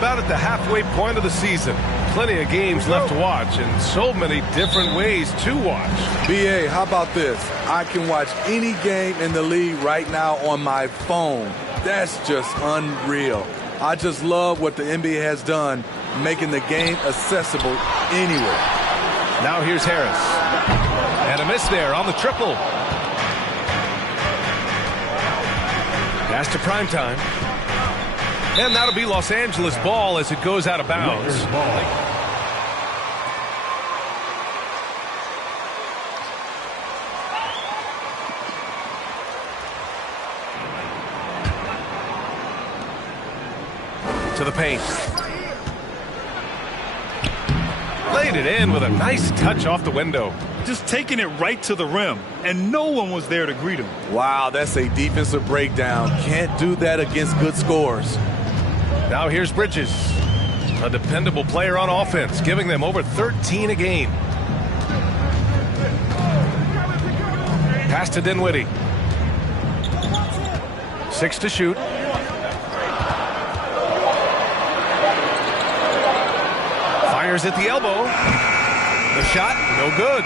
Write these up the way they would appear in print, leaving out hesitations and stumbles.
about at the halfway point of the season. Plenty of games left to watch and so many different ways to watch. BA, how about this? I can watch any game in the league right now on my phone. That's just unreal. I just love what the NBA has done, making the game accessible anywhere. Now here's Harris. And a miss there on the triple. Pass to Primetime. And that'll be Los Angeles ball as it goes out of bounds. To the paint. Laid it in with a nice touch off the window. Just taking it right to the rim, and no one was there to greet him. Wow, that's a defensive breakdown. Can't do that against good scores. Now here's Bridges, a dependable player on offense, giving them over 13 a game. Pass to Dinwiddie. 6 to shoot. Fires at the elbow. The shot, no good.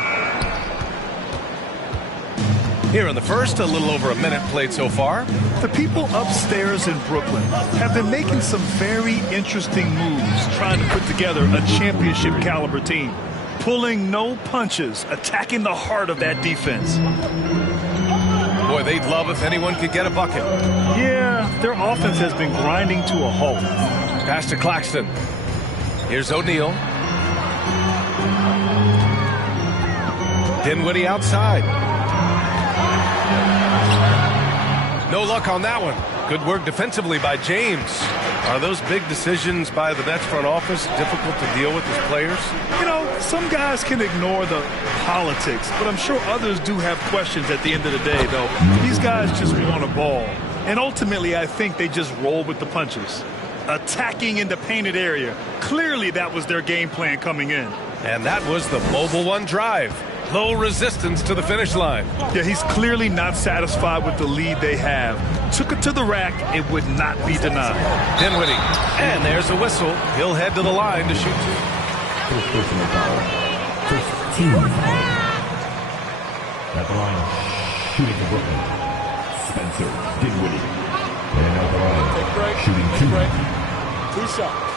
Here in the first, a little over a minute played so far. The people upstairs in Brooklyn have been making some very interesting moves, trying to put together a championship caliber team. Pulling no punches, attacking the heart of that defense. Boy, they'd love if anyone could get a bucket. Yeah, their offense has been grinding to a halt. Pass to Claxton. Here's O'Neal. Dinwiddie outside. No luck on that one. Good work defensively by James. Are those big decisions by the Nets front office difficult to deal with as players? You know, some guys can ignore the politics, but I'm sure others do have questions at the end of the day, though. These guys just want a ball. And ultimately, I think they just roll with the punches. Attacking in the painted area. Clearly, that was their game plan coming in. And that was the Mobile One drive. Low resistance to the finish line. Yeah, he's clearly not satisfied with the lead they have. Took it to the rack. It would not be denied. Dinwiddie. And there's a whistle. He'll head to the line to shoot two. First personal foul. First team foul. At the line, shooting for Brooklyn, Spencer Dinwiddie. And at the line, shooting two. 2 shots.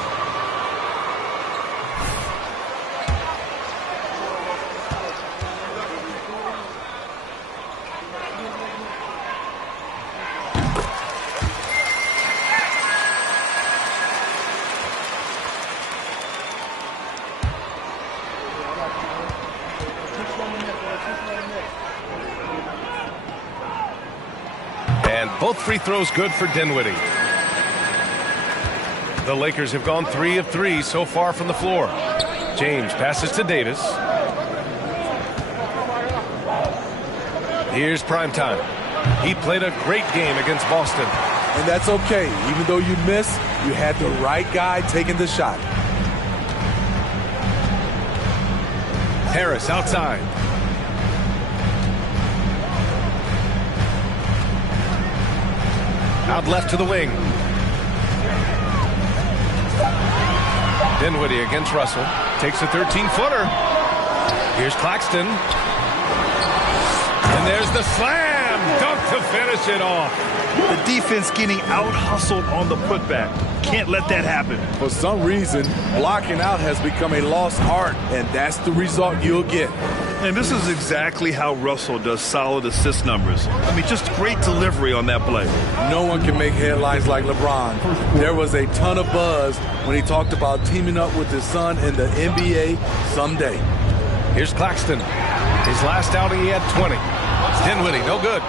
Both free throws good for Dinwiddie. The Lakers have gone 3 of 3 so far from the floor. James passes to Davis. Here's Primetime. He played a great game against Boston. And that's okay. Even though you miss, you had the right guy taking the shot. Harris outside. Out left to the wing. Dinwiddie against Russell. Takes a 13-footer. Here's Claxton. And there's the slam dunk to finish it off. The defense getting out-hustled on the putback. Can't let that happen. For some reason, blocking out has become a lost art, and that's the result you'll get. And this is exactly how Russell does solid assist numbers. I mean, just great delivery on that play. No one can make headlines like LeBron. There was a ton of buzz when he talked about teaming up with his son in the NBA someday. Here's Claxton. His last outing, he had 20. Dinwiddie, no good.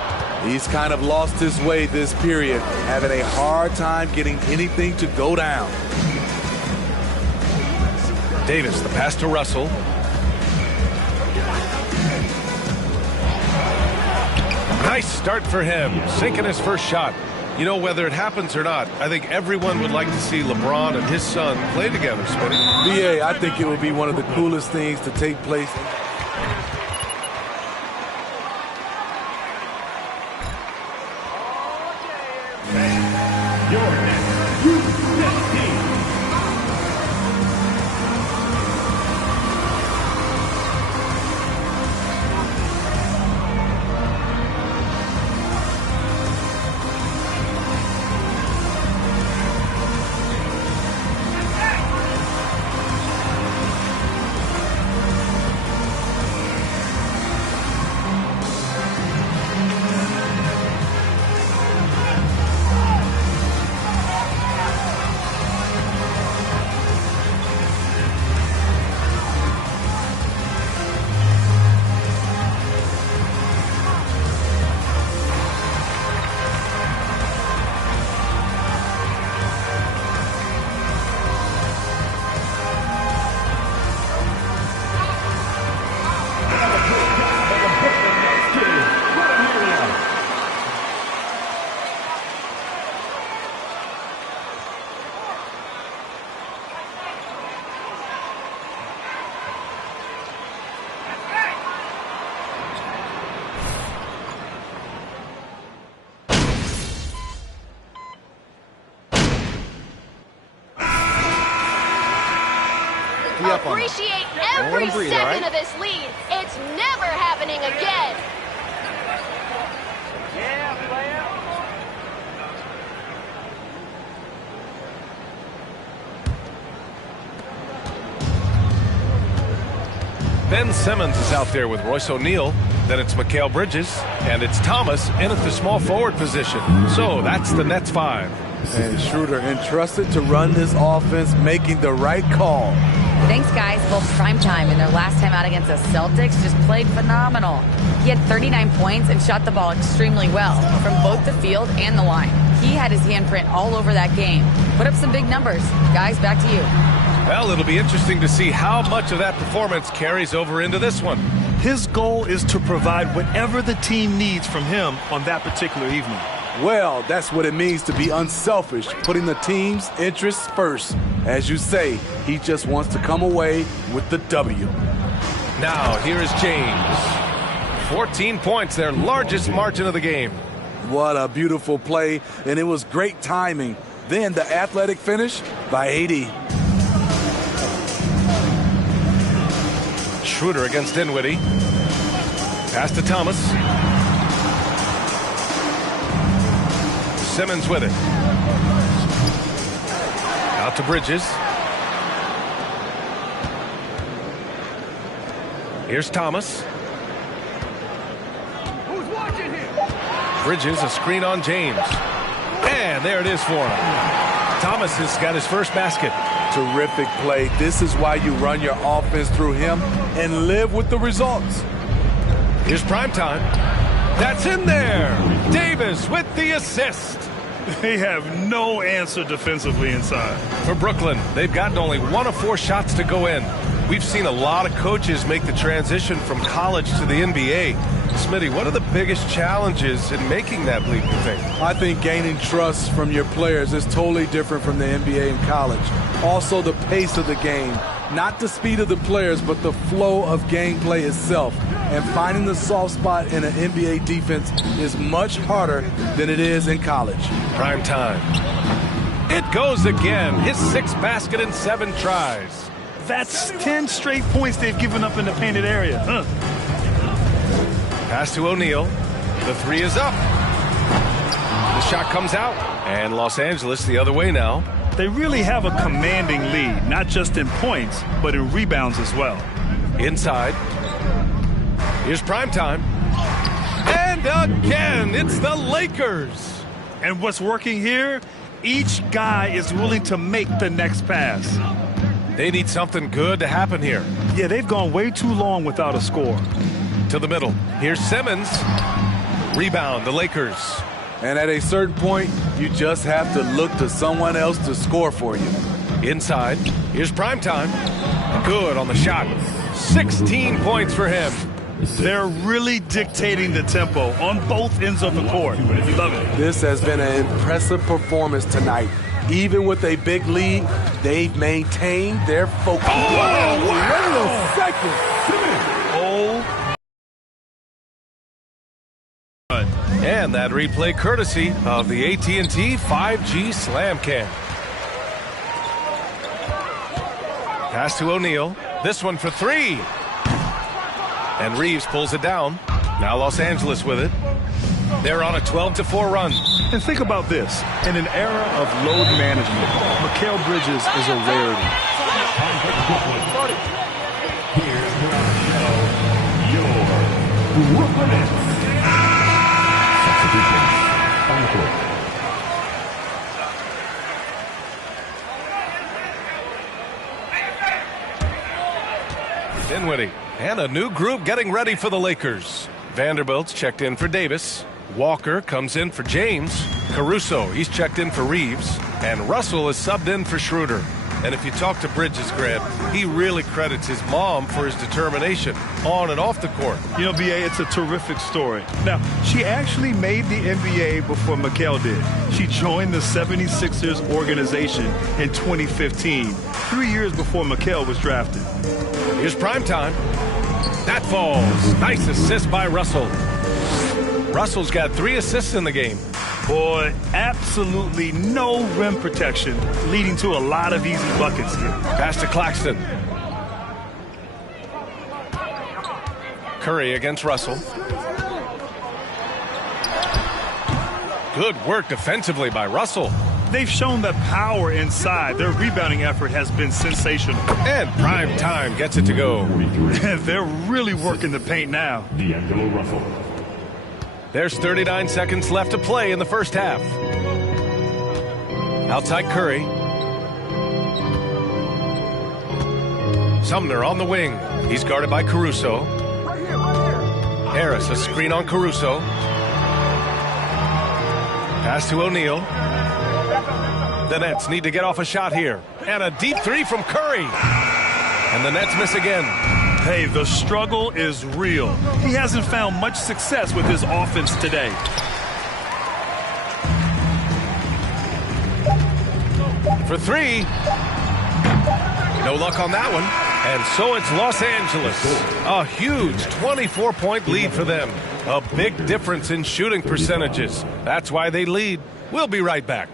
He's kind of lost his way this period, having a hard time getting anything to go down. Davis, the pass to Russell. Nice start for him, sinking his first shot. You know, whether it happens or not, I think everyone would like to see LeBron and his son play together, Smitty. BA, I think it would be one of the coolest things to take place. step on it. Appreciate every breathe, second all right? of this lead. It's never happening again. Ben Simmons is out there with Royce O'Neal. Then it's Mikal Bridges, and it's Thomas in at the small forward position. So that's the Nets 5. And Schroeder entrusted to run this offense, making the right call. Thanks, guys. Both primetime and their last time out against the Celtics just played phenomenal. He had 39 points and shot the ball extremely well from both the field and the line. He had his handprint all over that game. Put up some big numbers. Guys, back to you. Well, it'll be interesting to see how much of that performance carries over into this one. His goal is to provide whatever the team needs from him on that particular evening. Well, that's what it means to be unselfish, putting the team's interests first. As you say, he just wants to come away with the W. Now, here is James. 14 points, their largest margin of the game. What a beautiful play, and it was great timing. Then the athletic finish by AD. Schroeder against Dinwiddie. Pass to Thomas. Simmons with it. Out to Bridges. Here's Thomas. Who's watching here? Bridges, a screen on James. And there it is for him. Thomas has got his first basket. Terrific play. This is why you run your offense through him and live with the results. Here's primetime. That's in there. Davis with the assist. They have no answer defensively inside. For Brooklyn, they've gotten only 1 of 4 shots to go in. We've seen a lot of coaches make the transition from college to the NBA. Smitty, what are the biggest challenges in making that leap, you think? I think gaining trust from your players is totally different from the NBA and college. Also, the pace of the game. Not the speed of the players, but the flow of gameplay itself. And finding the soft spot in an NBA defense is much harder than it is in college. Prime time. It goes again. His 6th basket in 7 tries. That's 10 straight points they've given up in the painted area. Pass to O'Neal. The 3 is up. The shot comes out. And Los Angeles the other way now. They really have a commanding lead, not just in points, but in rebounds as well. Inside. Here's primetime. And again, it's the Lakers. And what's working here? Each guy is willing to make the next pass. They need something good to happen here. Yeah, they've gone way too long without a score. To the middle. Here's Simmons. Rebound, the Lakers. And at a certain point, you just have to look to someone else to score for you. Inside. Here's primetime. Good on the shot. 16 points for him. They're really dictating the tempo on both ends of the court. Love it. This has been an impressive performance tonight. Even with a big lead, they've maintained their focus. Oh, wow. Wait a second. And that replay courtesy of the AT&T 5G Slam Cam. Pass to O'Neal. This one for 3. And Reeves pulls it down. Now Los Angeles with it. They're on a 12-4 run. And think about this. In an era of load management, Mikal Bridges is a rarity. Here's your Brooklyn Nets. On the court. Dinwiddie. And a new group getting ready for the Lakers. Vanderbilt's checked in for Davis. Walker comes in for James. Caruso, he's checked in for Reeves. And Russell is subbed in for Schroeder. And if you talk to Bridges, Grant, he really credits his mom for his determination on and off the court. You know, B.A., it's a terrific story. Now, she actually made the NBA before Mikal did. She joined the 76ers organization in 2015, 3 years before Mikal was drafted. Here's primetime. That falls. Nice assist by Russell. Russell's got 3 assists in the game. Boy, absolutely no rim protection, leading to a lot of easy buckets here. Pass to Claxton. Curry against Russell. Good work defensively by Russell. They've shown that power inside. Their rebounding effort has been sensational. And Prime Time gets it to go. They're really working the paint now. D'Angelo Russell. There's 39 seconds left to play in the first half. Outside Curry. Sumner on the wing. He's guarded by Caruso. Harris, a screen on Caruso. Pass to O'Neal. The Nets need to get off a shot here. And a deep three from Curry. And the Nets miss again. Hey, the struggle is real. He hasn't found much success with his offense today. For three. No luck on that one. And so it's Los Angeles. A huge 24-point lead for them. A big difference in shooting percentages. That's why they lead. We'll be right back.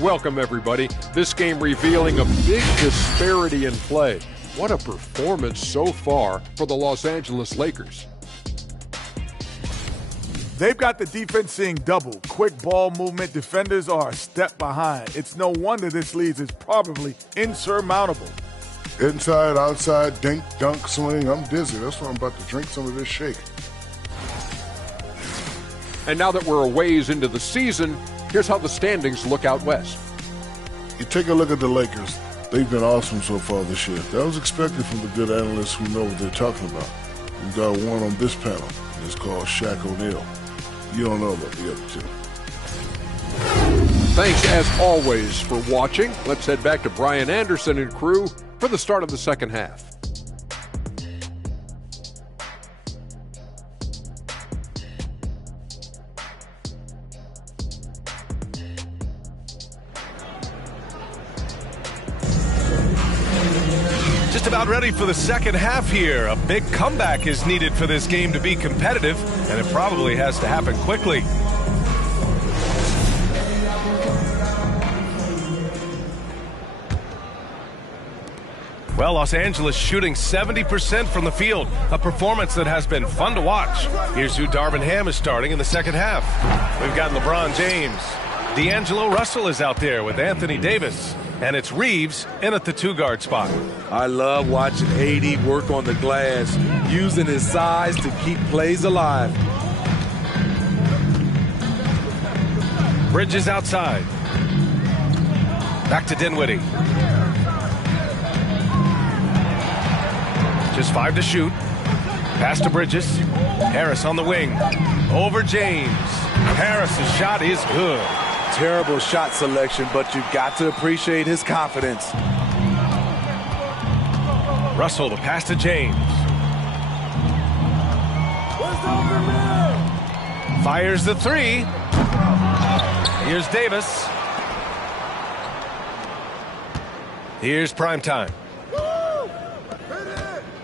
Welcome, everybody. This game revealing a big disparity in play. What a performance so far for the Los Angeles Lakers. They've got the defense seeing double. Quick ball movement. Defenders are a step behind. It's no wonder this lead is probably insurmountable. Inside, outside, dink, dunk, swing. I'm dizzy. That's why I'm about to drink some of this shake. And now that we're a ways into the season, here's how the standings look out west. You take a look at the Lakers. They've been awesome so far this year. That was expected from the good analysts who know what they're talking about. We've got one on this panel. It's called Shaq O'Neal. You don't know about the other two. Thanks, as always, for watching. Let's head back to Brian Anderson and crew for the start of the second half. Just about ready for the second half here. A big comeback is needed for this game to be competitive, and it probably has to happen quickly. Well, Los Angeles shooting 70% from the field, a performance that has been fun to watch. Here's who Darvin Ham is starting in the second half. We've got LeBron James. D'Angelo Russell is out there with Anthony Davis. And it's Reeves in at the two-guard spot. I love watching AD work on the glass, using his size to keep plays alive. Bridges outside. Back to Dinwiddie. Just 5 to shoot. Pass to Bridges. Harris on the wing. Over James. Harris's shot is good. Terrible shot selection, but you've got to appreciate his confidence. Russell, the pass to James. Fires the three. Here's Davis. Here's Prime Time.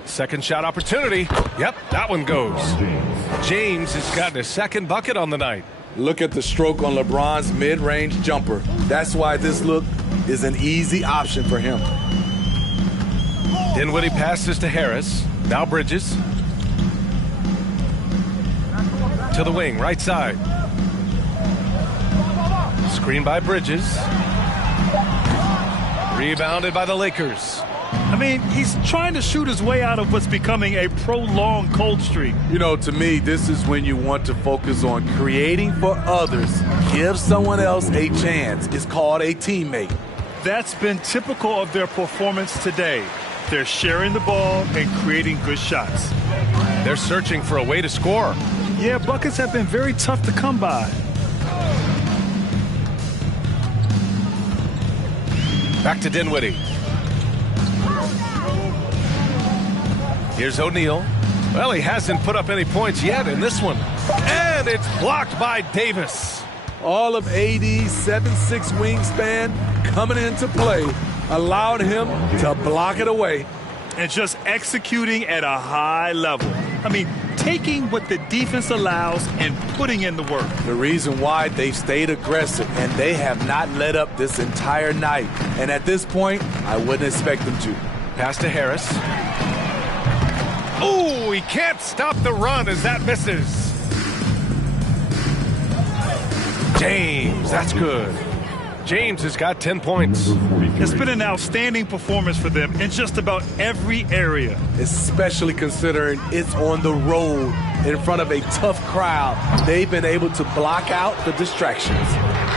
Second shot opportunity. Yep, that one goes. James has gotten his second bucket on the night. Look at the stroke on LeBron's mid-range jumper. That's why this look is an easy option for him. Dinwiddie passes to Harris. Now Bridges. To the wing, right side. Screen by Bridges. Rebounded by the Lakers. I mean, he's trying to shoot his way out of what's becoming a prolonged cold streak. You know, to me, this is when you want to focus on creating for others. Give someone else a chance. It's called a teammate. That's been typical of their performance today. They're sharing the ball and creating good shots. They're searching for a way to score. Yeah, buckets have been very tough to come by. Back to Dinwiddie. Here's O'Neal. Well, he hasn't put up any points yet in this one. And it's blocked by Davis. All of AD's 7'6" wingspan coming into play, allowed him to block it away. And just executing at a high level. I mean, taking what the defense allows and putting in the work. The reason why they stayed aggressive, and they have not let up this entire night. And at this point, I wouldn't expect them to. Pass to Harris. Oh, he can't stop the run as that misses. James, that's good. James has got 10 points. It's been an outstanding performance for them in just about every area. Especially considering it's on the road in front of a tough crowd. They've been able to block out the distractions.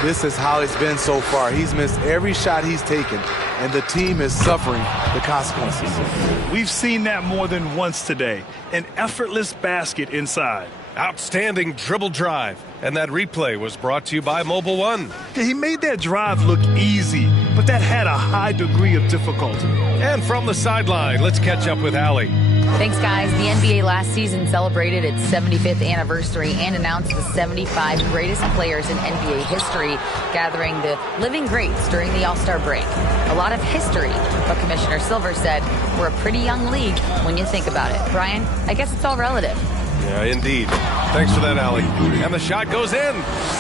This is how it's been so far. He's missed every shot he's taken, and the team is suffering the consequences. We've seen that more than once today. An effortless basket inside. Outstanding dribble drive. And that replay was brought to you by Mobile One. Yeah, he made that drive look easy, but that had a high degree of difficulty. And from the sideline, let's catch up with Allie. Thanks, guys. The NBA last season celebrated its 75th anniversary and announced the 75 greatest players in NBA history, gathering the living greats during the All-Star break. A lot of history, but Commissioner Silver said we're a pretty young league when you think about it. Brian, I guess it's all relative. Yeah, indeed. Thanks for that, Allie. And the shot goes in.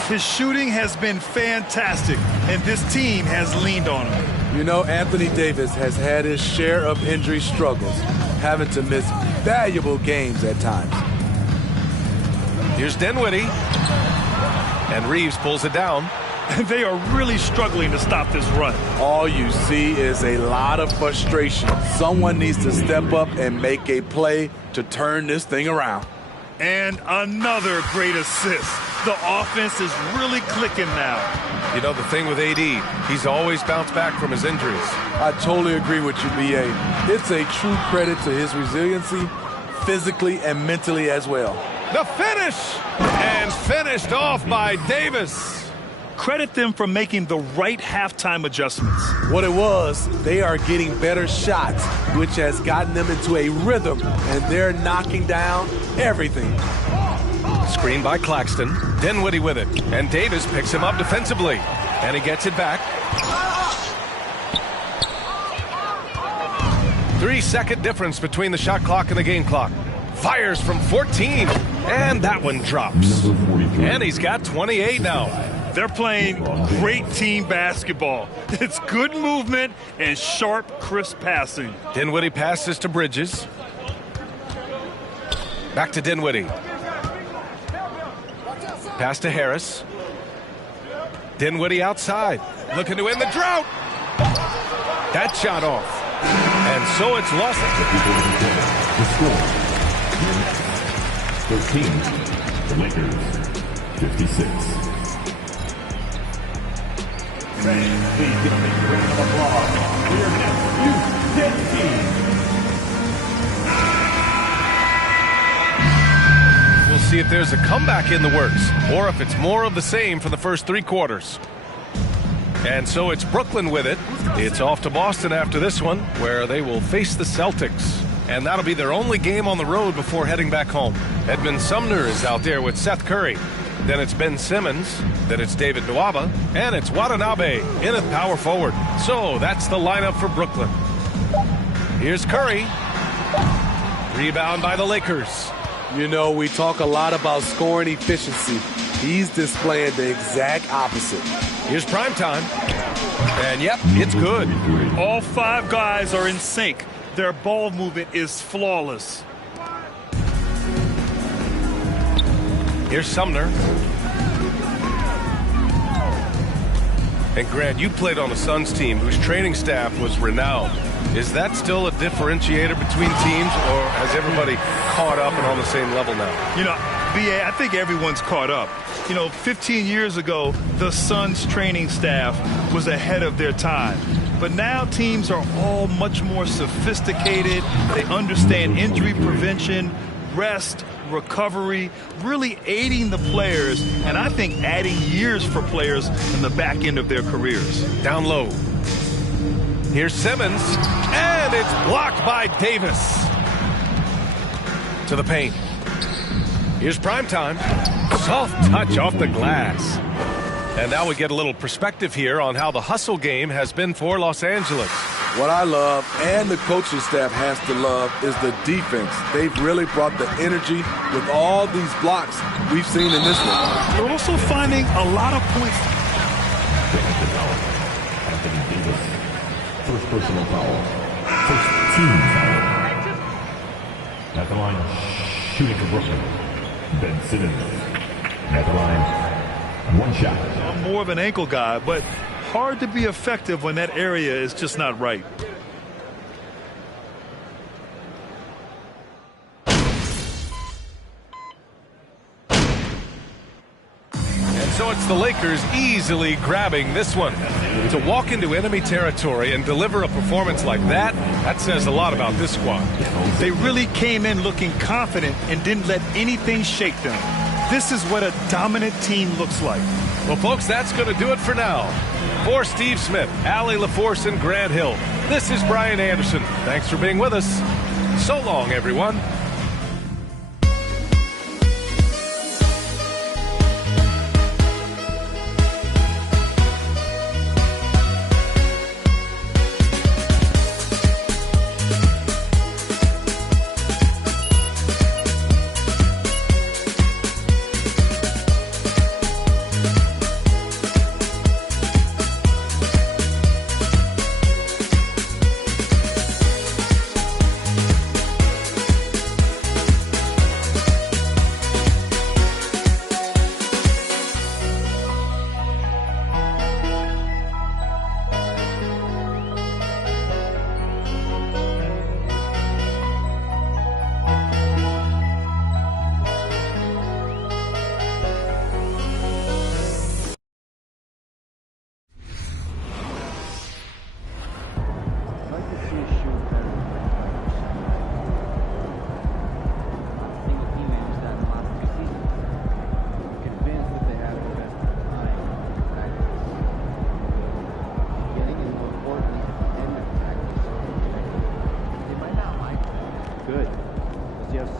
His shooting has been fantastic, and this team has leaned on him. You know, Anthony Davis has had his share of injury struggles, having to miss valuable games at times. Here's Dinwiddie. And Reeves pulls it down. They are really struggling to stop this run. All you see is a lot of frustration. Someone needs to step up and make a play to turn this thing around. And another great assist. The offense is really clicking now. You know, the thing with AD, he's always bounced back from his injuries. I totally agree with you, B.A. It's a true credit to his resiliency, physically and mentally as well. The finish! And finished off by Davis. Credit them for making the right halftime adjustments. What it was, they are getting better shots, which has gotten them into a rhythm, and they're knocking down everything. Screen by Claxton. Dinwiddie with it. And Davis picks him up defensively. And he gets it back. 3-second difference between the shot clock and the game clock. Fires from 14. And that one drops. And he's got 28 now. They're playing great team basketball. It's good movement and sharp, crisp passing. Dinwiddie passes to Bridges. Back to Dinwiddie. Pass to Harris. Dinwiddie outside. Looking to end the drought. That shot off. And so it's lost. The score. 13. The Lakers. 56. Please give a big round of applause for your next U10 team. We'll see if there's a comeback in the works, or if it's more of the same for the first 3 quarters. And so it's Brooklyn with it. It's off to Boston after this one, where they will face the Celtics. And that'll be their only game on the road before heading back home. Edmund Sumner is out there with Seth Curry. Then it's Ben Simmons. Then it's David Nwaba. And it's Watanabe in at power forward. So that's the lineup for Brooklyn. Here's Curry. Rebound by the Lakers. You know, we talk a lot about scoring efficiency. He's displaying the exact opposite. Here's Primetime. And yep, it's good. All 5 guys are in sync. Their ball movement is flawless. Here's Sumner. And Grant, you played on a Suns team whose training staff was renowned. Is that still a differentiator between teams, or has everybody caught up and on the same level now? You know, B.A., I think everyone's caught up. You know, 15 years ago, the Suns training staff was ahead of their time. But now teams are all much more sophisticated. They understand injury prevention, rest, recovery, really aiding the players, and I think adding years for players in the back end of their careers. Down low. Here's Simmons, and it's blocked by Davis. To the paint. Here's Primetime. Soft touch off the glass. And now we get a little perspective here on how the hustle game has been for Los Angeles. What I love, and the coaching staff has to love, is the defense. They've really brought the energy with all these blocks we've seen in this one. They're also finding a lot of points. Anthony Davis. First personal foul. First team foul. At the line, shooting for Brooklyn, Ben Simmons. At the line, one shot. I'm more of an ankle guy, but hard to be effective when that area is just not right. And so it's the Lakers easily grabbing this one. To walk into enemy territory and deliver a performance like that, that says a lot about this squad. They really came in looking confident and didn't let anything shake them. This is what a dominant team looks like. Well, folks, that's going to do it for now. For Steve Smith, Allie LaForce, and Grant Hill, this is Brian Anderson. Thanks for being with us. So long, everyone.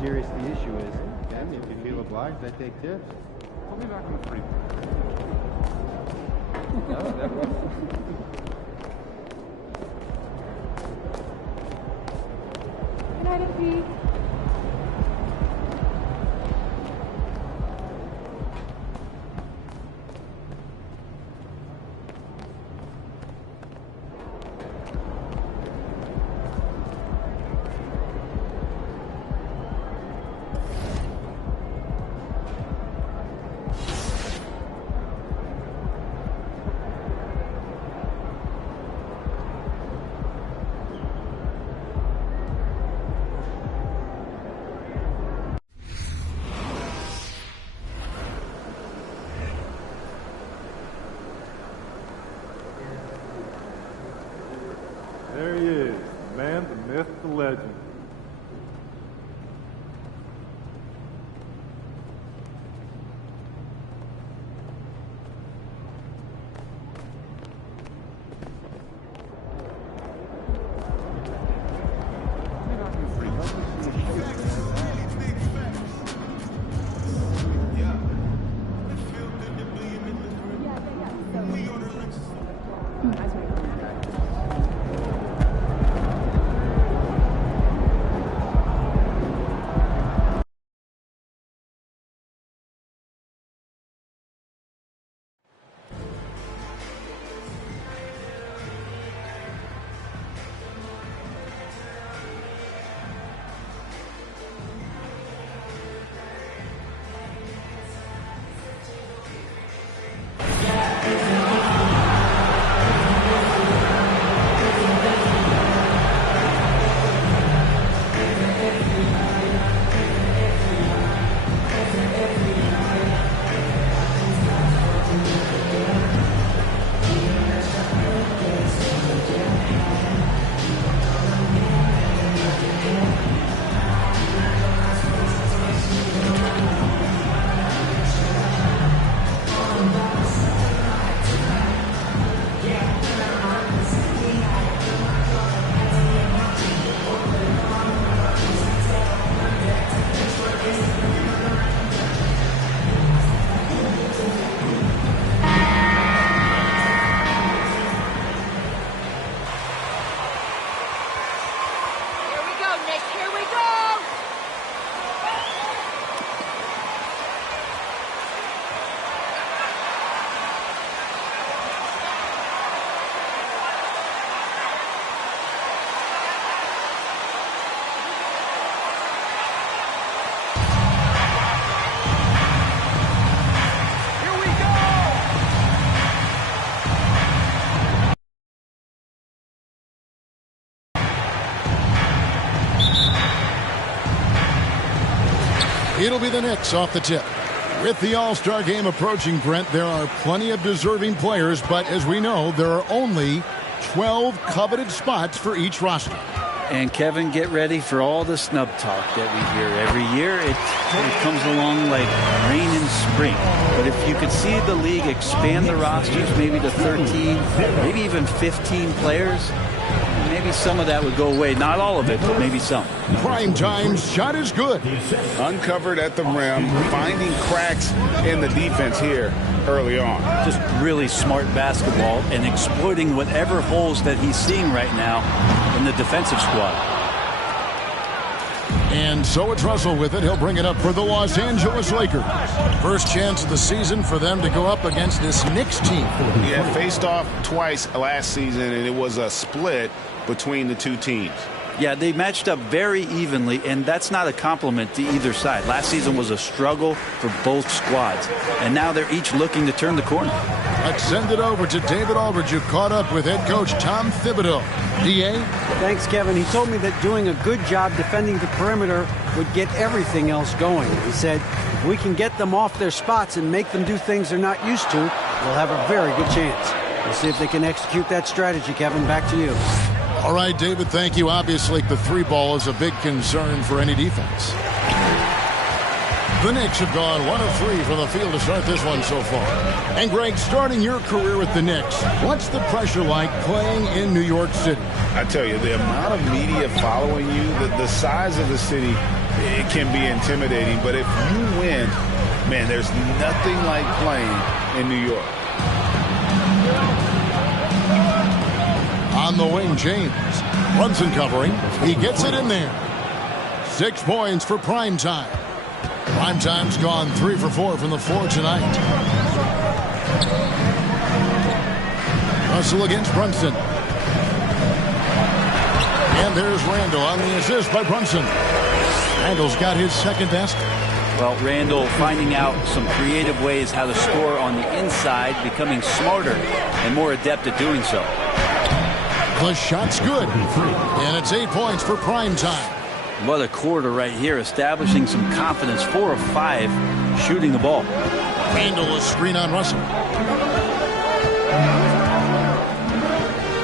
serious the issue is. And if you feel obliged, I take tips. Put me back on the free throw. No, that was... Good night, MP. There he is, the man, the myth, the legend. It'll be the Knicks off the tip. With the All-Star game approaching, Brent, there are plenty of deserving players, but as we know, there are only 12 coveted spots for each roster. And Kevin, get ready for all the snub talk that we hear every year. It comes along like rain in spring. But if you could see the league expand the rosters maybe to 13, maybe even 15 players, maybe some of that would go away. Not all of it, but maybe some. Prime Time's shot is good. Uncovered at the rim, finding cracks in the defense here early on. Just really smart basketball and exploiting whatever holes that he's seeing right now in the defensive squad. And so it's Russell with it. He'll bring it up for the Los Angeles Lakers. First chance of the season for them to go up against this Knicks team. Yeah, faced off twice last season, and it was a split between the two teams. Yeah, they matched up very evenly, and that's not a compliment to either side. Last season was a struggle for both squads, and now they're each looking to turn the corner. Let's send it over to David Aldridge, who caught up with head coach Tom Thibodeau. D.A.? Thanks, Kevin. He told me that doing a good job defending the perimeter would get everything else going. He said, if we can get them off their spots and make them do things they're not used to, we'll have a very good chance. We'll see if they can execute that strategy, Kevin. Back to you. All right, David, thank you. Obviously, the three ball is a big concern for any defense. The Knicks have gone 1 of 3 from the field to start this one so far. And, Greg, starting your career with the Knicks, what's the pressure like playing in New York City? I tell you, the amount of media following you, the size of the city, it can be intimidating. But if you win, man, there's nothing like playing in New York. On the wing, James. Brunson covering. He gets it in there. 6 points for Prime Time. Prime Time's gone 3 for 4 from the floor tonight. Russell against Brunson. And there's Randall on the assist by Brunson. Randall's got his second basket. Well, Randall finding out some creative ways how to score on the inside, becoming smarter and more adept at doing so. The shot's good. And it's 8 points for Prime Time. What a quarter right here, establishing some confidence. 4 of 5 shooting the ball. Randall a screen on Russell.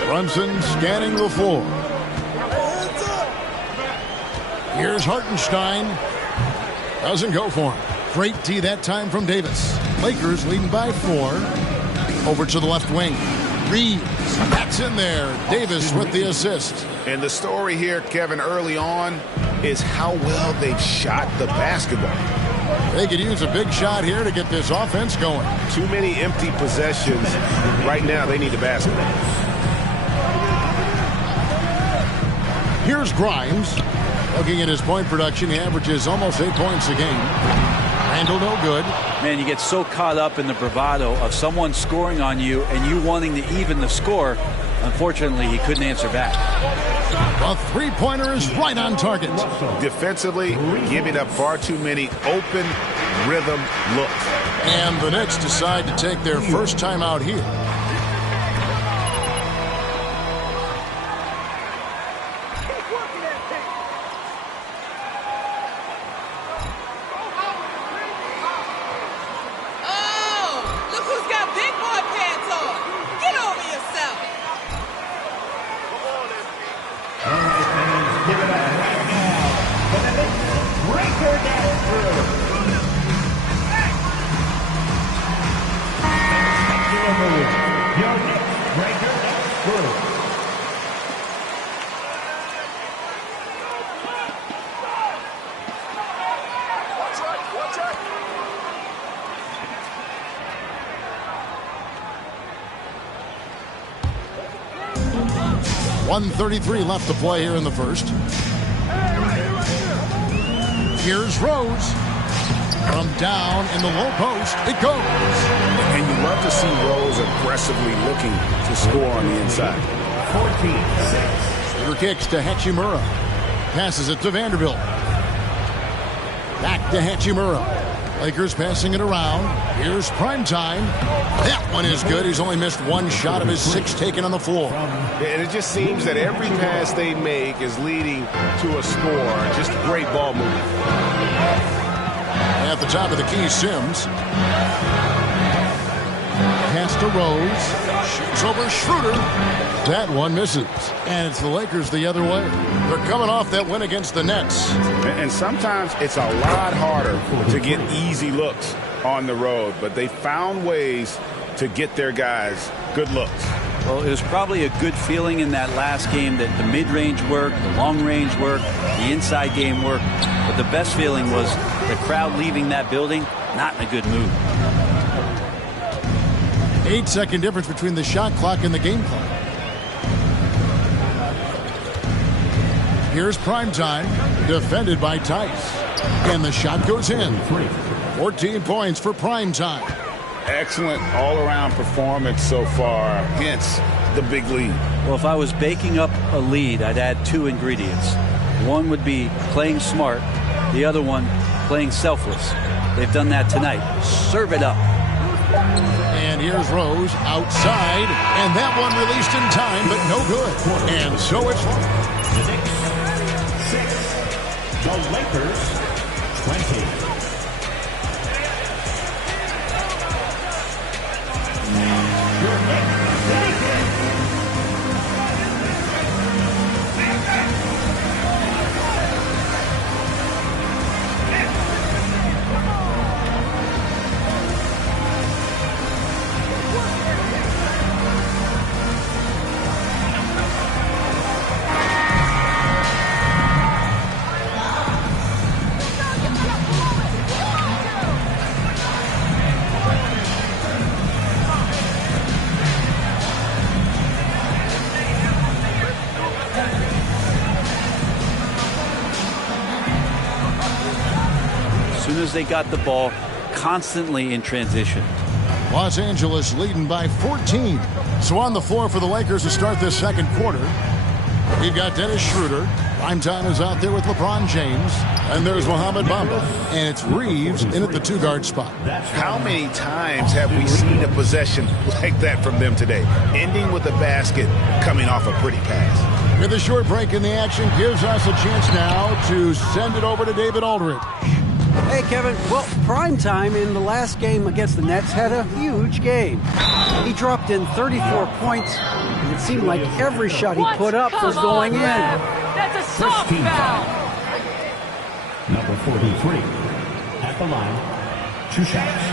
Brunson scanning the floor. Here's Hartenstein. Doesn't go for him. Great D that time from Davis. Lakers leading by 4. Over to the left wing. Reeves. That's in there. Davis with the assist. And the story here, Kevin, early on is how well they've shot the basketball. They could use a big shot here to get this offense going. Too many empty possessions. Right now, they need the basketball. Here's Grimes. Looking at his point production, he averages almost 8 points a game. Randall no good. Man, you get so caught up in the bravado of someone scoring on you and you wanting to even the score. Unfortunately, he couldn't answer back. The three-pointer is right on target. Defensively, giving up far too many open rhythm looks. And the Knicks decide to take their first time out here. .133 left to play here in the first. Here's Rose. From down in the low post, it goes. And you love to see Rose aggressively looking to score on the inside. 14-6. Shooter kicks to Hachimura. Passes it to Vanderbilt. Back to Hachimura. Lakers passing it around. Here's Prime Time. That one is good. He's only missed 1 shot of his 6 taken on the floor. And it just seems that every pass they make is leading to a score. Just great ball movement. At the top of the key, Sims. Pass to Rose. Shoots over Schroeder. That one misses. And it's the Lakers the other way. They're coming off that win against the Nets. And sometimes it's a lot harder to get easy looks on the road, but they found ways to get their guys good looks. Well, it was probably a good feeling in that last game that the mid-range worked, the long-range worked, the inside game worked. But the best feeling was the crowd leaving that building not in a good mood. 8-second difference between the shot clock and the game clock. Here's Primetime, defended by Tice. And the shot goes in. 14 points for Primetime. Excellent all-around performance so far, hence the big lead. Well, if I was baking up a lead, I'd add 2 ingredients. One would be playing smart. The other one, playing selfless. They've done that tonight. Serve it up. And here's Rose outside. And that one released in time, but no good. And so it's the Knicks 6, the Lakers 20. They got the ball constantly in transition. Los Angeles leading by 14. So on the floor for the Lakers to start this second quarter, we've got Dennis Schroeder. Primetime is out there with LeBron James. And there's Mohamed Bamba. And it's Reeves in at the 2-guard spot. How many times have we seen a possession like that from them today? Ending with a basket, coming off a pretty pass. With a short break in the action gives us a chance now to send it over to David Aldridge. Hey, Kevin. Well, Primetime in the last game against the Nets had a huge game. He dropped in 34 points, and it seemed like every shot he put up was going in. That's a soft foul. Number 43 at the line, 2 shots.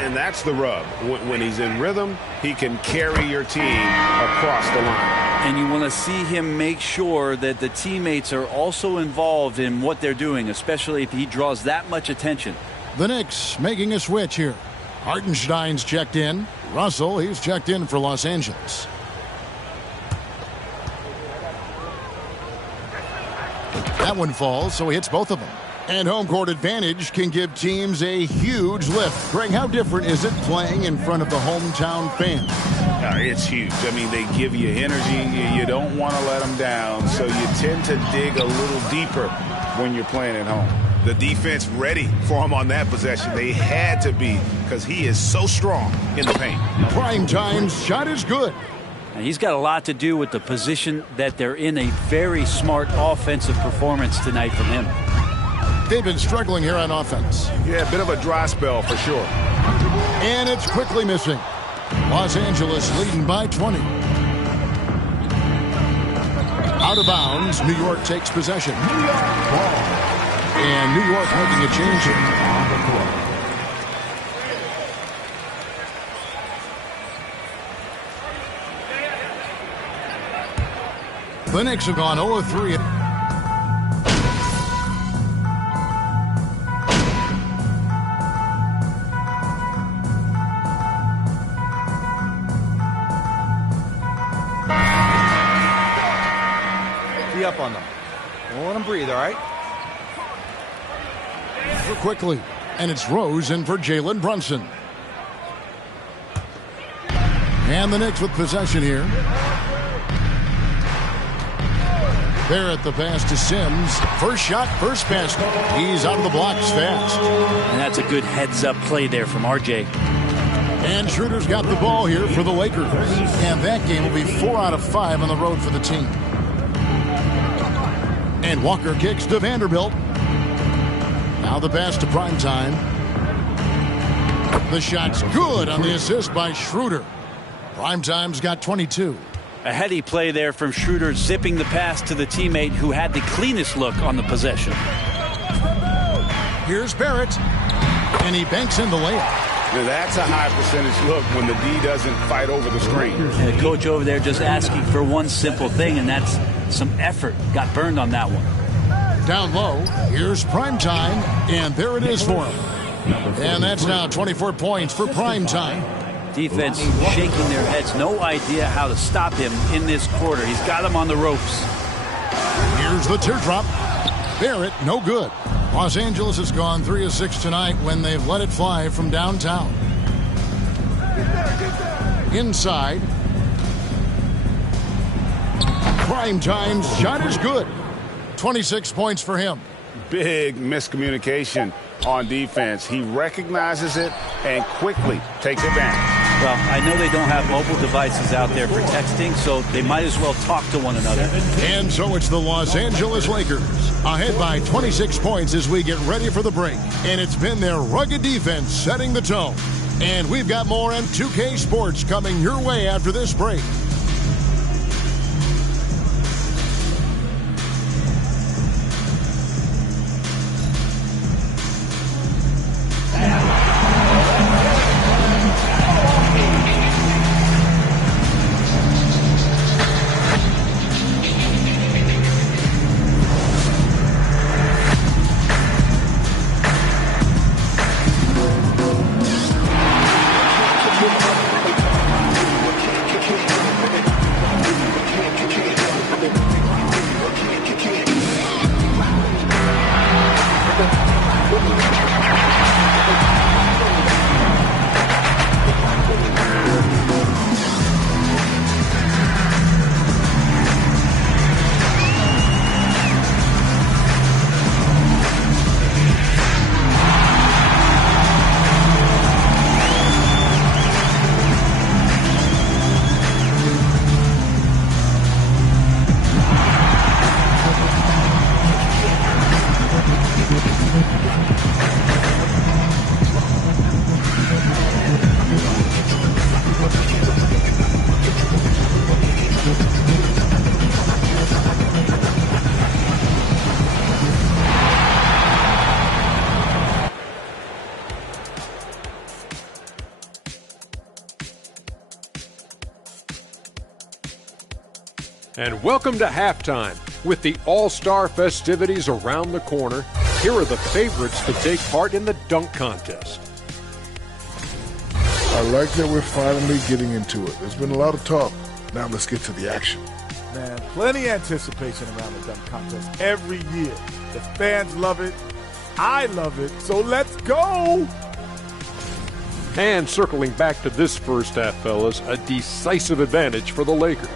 And that's the rub. When he's in rhythm, he can carry your team across the line. And you want to see him make sure that the teammates are also involved in what they're doing, especially if he draws that much attention. The Knicks making a switch here. Hartenstein's checked in. Russell, he's checked in for Los Angeles. That one falls, so he hits both of them. And home court advantage can give teams a huge lift. Greg, how different is it playing in front of the hometown fans? It's huge. I mean, they give you energy. You don't want to let them down, so you tend to dig a little deeper when you're playing at home. The defense ready for him on that possession. They had to be, because he is so strong in the paint. Primetime's shot is good. And he's got a lot to do with the position that they're in. A very smart offensive performance tonight from him. They've been struggling here on offense. Yeah, a bit of a dry spell for sure. And it's quickly missing. Los Angeles leading by 20. Out of bounds, New York takes possession. And New York making a change here on the court. The Knicks have gone 0-3. Up on them. Don't let them breathe, all right? Quickly, and it's Rose in for Jalen Brunson. And the Knicks with possession here. Barrett the pass to Sims. First shot, first basket. He's out of the blocks fast. And that's a good heads-up play there from RJ. And Schroeder's got the ball here for the Lakers. And that game will be 4 out of 5 on the road for the team. And Walker kicks to Vanderbilt. Now the pass to Primetime. The shot's good on the assist by Schroeder. Primetime's got 22. A heady play there from Schroeder, zipping the pass to the teammate who had the cleanest look on the possession. Here's Barrett, and he banks in the layup. Now that's a high percentage look when the D doesn't fight over the screen. And the coach over there just asking for one simple thing, and that's some effort. Got burned on that one. Down low, here's Primetime, and there it is for him. And that's now 24 points for Primetime. Defense shaking their heads, no idea how to stop him in this quarter. He's got him on the ropes. Here's the teardrop. Barrett, no good. Los Angeles has gone 3 of 6 tonight when they've let it fly from downtown. Inside. Primetime's shot is good. 26 points for him. Big miscommunication on defense. He recognizes it and quickly takes advantage. Well, I know they don't have mobile devices out there for texting, so they might as well talk to one another. And so it's the Los Angeles Lakers ahead by 26 points as we get ready for the break. And it's been their rugged defense setting the tone. And we've got more M2K Sports coming your way after this break. And welcome to halftime. With the All-Star festivities around the corner, here are the favorites to take part in the dunk contest. I like that we're finally getting into it. There's been a lot of talk. Now let's get to the action. Man, plenty of anticipation around the dunk contest every year. The fans love it. I love it. So let's go. And circling back to this first half, fellas, a decisive advantage for the Lakers.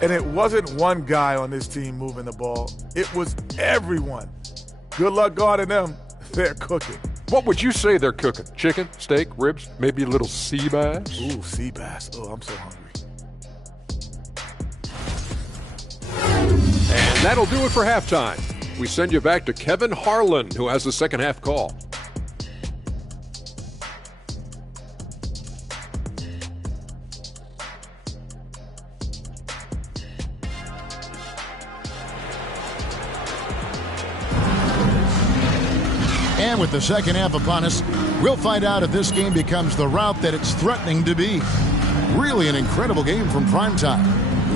And it wasn't one guy on this team moving the ball. It was everyone. Good luck guarding them. They're cooking. What would you say they're cooking? Chicken, steak, ribs, maybe a little sea bass? Ooh, sea bass. Oh, I'm so hungry. And that'll do it for halftime. We send you back to Kevin Harlan, who has the second half call. And with the second half upon us, we'll find out if this game becomes the route that it's threatening to be. Really an incredible game from Primetime.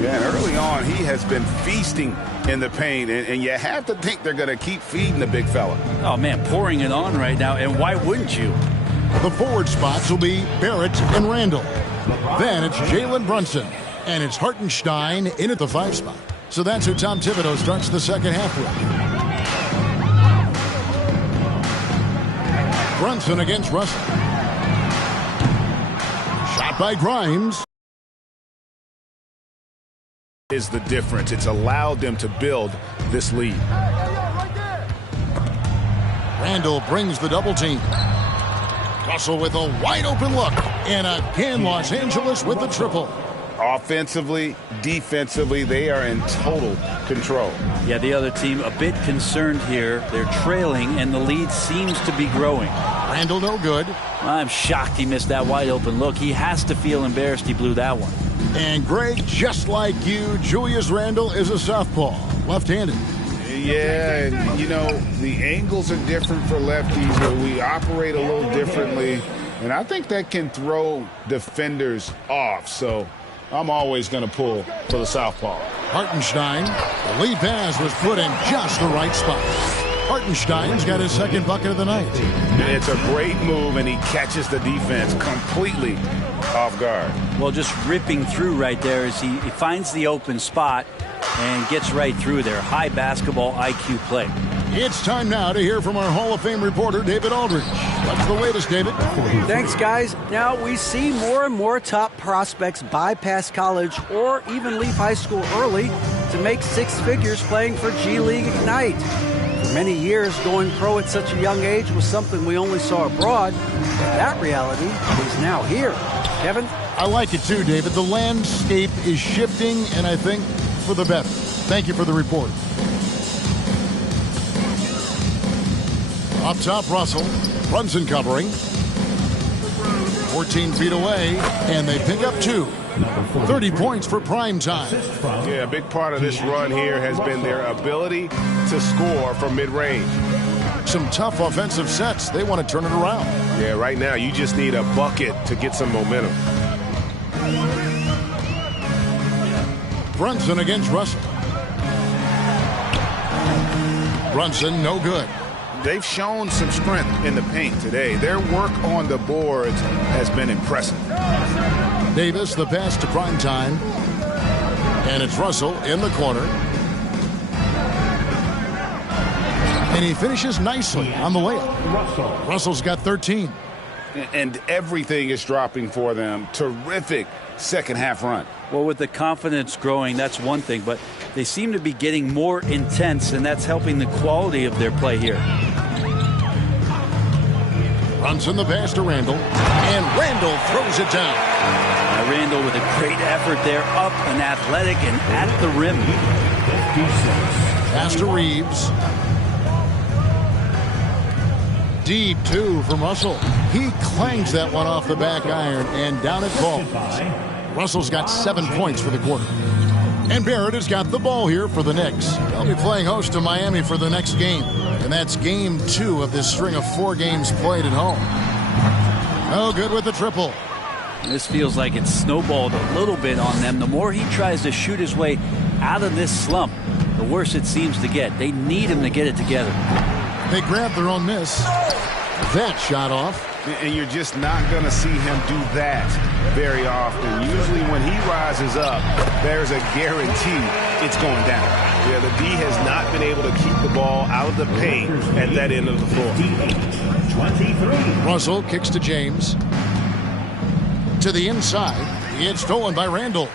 Yeah, and early on, he has been feasting in the paint, and you have to think they're going to keep feeding the big fella. Oh, man, pouring it on right now, and why wouldn't you? The forward spots will be Barrett and Randall. Then it's Jalen Brunson, and it's Hartenstein in at the 5 spot. So that's who Tom Thibodeau starts the second half with. Brunson against Russell. Shot by Grimes. Is the difference. It's allowed them to build this lead. Randall brings the double team. Russell with a wide open look. And again, Los Angeles with the triple. Offensively, defensively, they are in total control. Yeah, the other team a bit concerned here. They're trailing, and the lead seems to be growing. Randall no good. I'm shocked he missed that wide open look. He has to feel embarrassed he blew that one. And Greg, just like you, Julius Randle is a southpaw, left-handed. Yeah, and you know, the angles are different for lefties, but we operate a little differently. And I think that can throw defenders off. So I'm always going to pull for the southpaw. Hartenstein, the lead pass was put in just the right spot. Hartenstein's got his second bucket of the night. It's a great move, and he catches the defense completely off guard. Well, just ripping through right there as he finds the open spot and gets right through there. High basketball IQ play. It's time now to hear from our Hall of Fame reporter, David Aldridge. What's the latest, David? Thanks, guys. Now, we see more and more top prospects bypass college or even leave high school early to make six figures playing for G League Ignite. For many years, going pro at such a young age was something we only saw abroad. But that reality is now here. Kevin? I like it too, David. The landscape is shifting, and I think for the better. Thank you for the report. Up top, Russell. Brunson covering. 14 feet away, and they pick up two. 30 points for prime time. Yeah, a big part of this run here has been their ability to score from mid-range. Some tough offensive sets. They want to turn it around. Yeah, right now you just need a bucket to get some momentum. Brunson against Russell. Brunson, no good. They've shown some strength in the paint today. Their work on the boards has been impressive. Davis, the pass to prime time. And it's Russell in the corner. And he finishes nicely on the layup. Russell's got 13. And everything is dropping for them. Terrific second half run. Well, with the confidence growing, that's one thing, but they seem to be getting more intense, and that's helping the quality of their play here. Brunson the pass to Randall, and Randall throws it down. Randall with a great effort there, up and athletic and at the rim. Pass to Reeves. Deep two from Russell. He clangs that one off the back iron, and down it falls. Russell's got 7 points for the quarter. And Barrett has got the ball here for the Knicks. They'll be playing host to Miami for the next game. And that's game 2 of this string of 4 games played at home. Oh, good with the triple. This feels like it's snowballed a little bit on them. The more he tries to shoot his way out of this slump, the worse it seems to get. They need him to get it together. They grab their own miss. That shot off. And you're just not going to see him do that very often. Usually when he rises up, there's a guarantee it's going down. Yeah, the D has not been able to keep the ball out of the paint at that end of the floor. 23. Russell kicks to James. To the inside. It's stolen by Randall.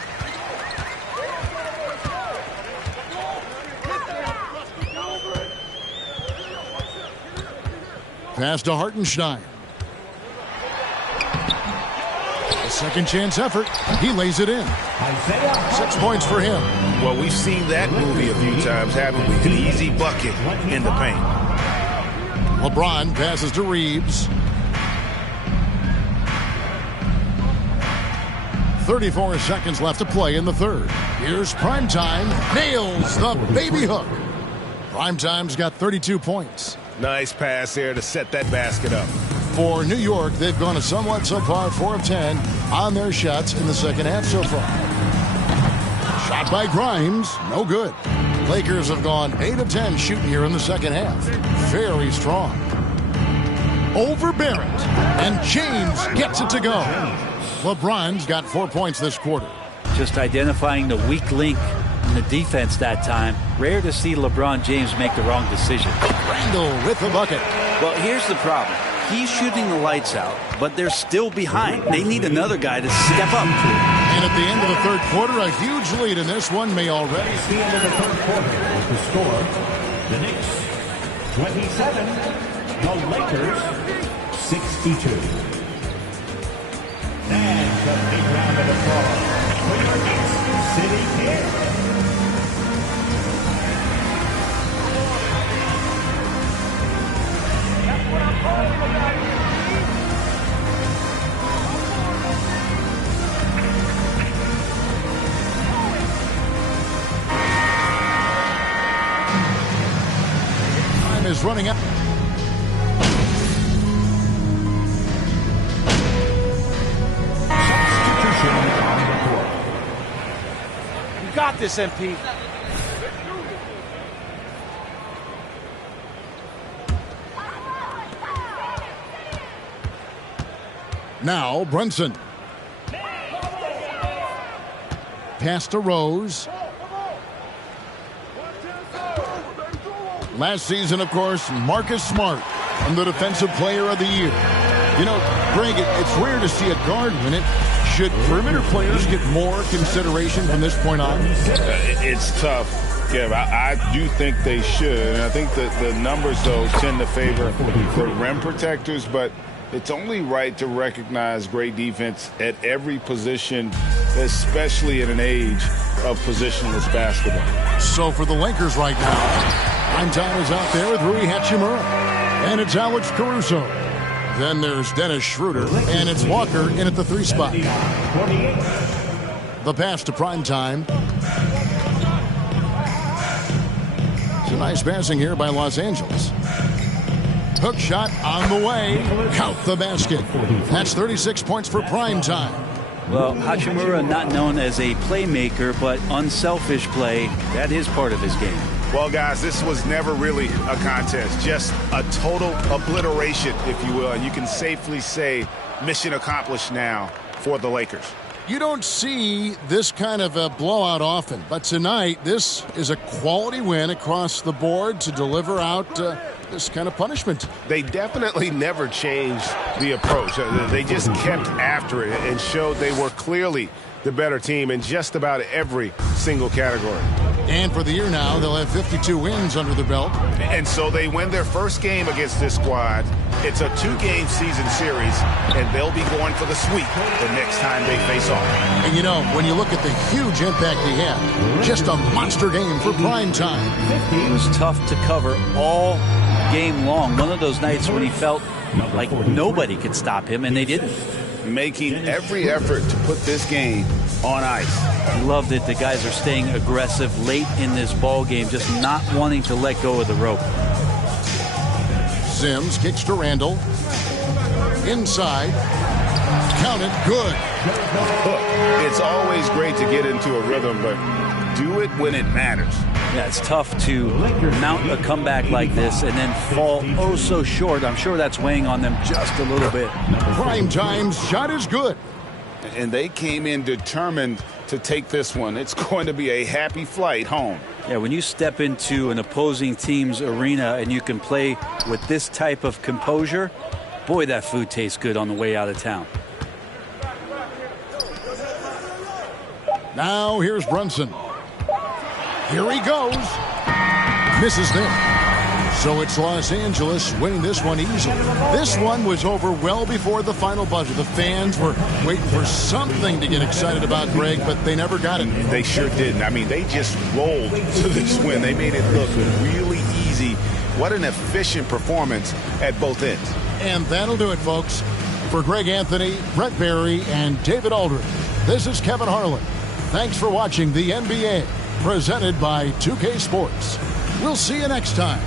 Pass to Hartenstein. A second chance effort. He lays it in. 6 points for him. Well, we've seen that movie a few times, haven't we? An easy bucket in the paint. LeBron passes to Reeves. 34 seconds left to play in the third. Here's Primetime. Nails the baby hook. Primetime's got 32 points. Nice pass there to set that basket up. For New York, they've gone a somewhat subpar 4 of 10 on their shots in the second half so far. Shot by Grimes, no good. Lakers have gone 8 of 10 shooting here in the second half. Very strong. Over Barrett, and James gets it to go. LeBron's got 4 points this quarter. Just identifying the weak link in the defense that time. Rare to see LeBron James make the wrong decision. Randall with the bucket. Well, here's the problem. He's shooting the lights out, but they're still behind. They need another guy to step up. And at the end of the third quarter, a huge lead in this one may already. It's the end of the third quarter with the score. The Knicks 27, the Lakers 62. And a big round of applause City Kid. That's what I'm talking about here. Time is running out. You got this, MP. Now Brunson. Pass to Rose. Last season, of course, Marcus Smart won the Defensive Player of the Year. You know, Greg, it's rare to see a guard win it. Should perimeter players get more consideration from this point on? It's tough, Kev. I do think they should. And I think that the numbers, though, tend to favor the rim protectors. But it's only right to recognize great defense at every position, especially in an age of positionless basketball. So for the Lakers right now, Prime Time is out there with Rui Hachimura. And it's Alex Caruso. Then there's Dennis Schroeder, and it's Walker in at the 3 spot. The pass to Prime Time. It's a nice passing here by Los Angeles. Hook shot on the way. Count the basket. That's 36 points for Prime Time. Well, Hachimura not known as a playmaker, but unselfish play. That is part of his game. Well, guys, this was never really a contest, just a total obliteration, if you will. And you can safely say mission accomplished now for the Lakers. You don't see this kind of a blowout often, but tonight this is a quality win across the board to deliver out this kind of punishment. They definitely never changed the approach. They just kept after it and showed they were clearly the better team in just about every single category. And for the year now, they'll have 52 wins under their belt. And so they win their first game against this squad. It's a 2-game season series, and they'll be going for the sweep the next time they face off. And you know, when you look at the huge impact he had, just a monster game for Prime Time. He was tough to cover all game long. One of those nights when he felt like nobody could stop him, and they didn't. Making every effort to put this game on ice. Loved it. The guys are staying aggressive late in this ball game, just not wanting to let go of the rope. Sims kicks to Randall. Inside. Count it. Good. It's always great to get into a rhythm, but do it when it matters. Yeah, it's tough to mount a comeback like this and then fall oh so short. I'm sure that's weighing on them just a little bit. Prime Time's shot is good. And they came in determined to take this one. It's going to be a happy flight home. Yeah, when you step into an opposing team's arena and you can play with this type of composure, boy, that food tastes good on the way out of town. Now here's Brunson. Here he goes. Misses there. So it's Los Angeles winning this one easily. This one was over well before the final buzzer. The fans were waiting for something to get excited about, Greg, but they never got it. They sure didn't. I mean, they just rolled to this win. They made it look really easy. What an efficient performance at both ends. And that'll do it, folks. For Greg Anthony, Brett Barry, and David Aldridge, this is Kevin Harlan. Thanks for watching the NBA, presented by 2K Sports. We'll see you next time.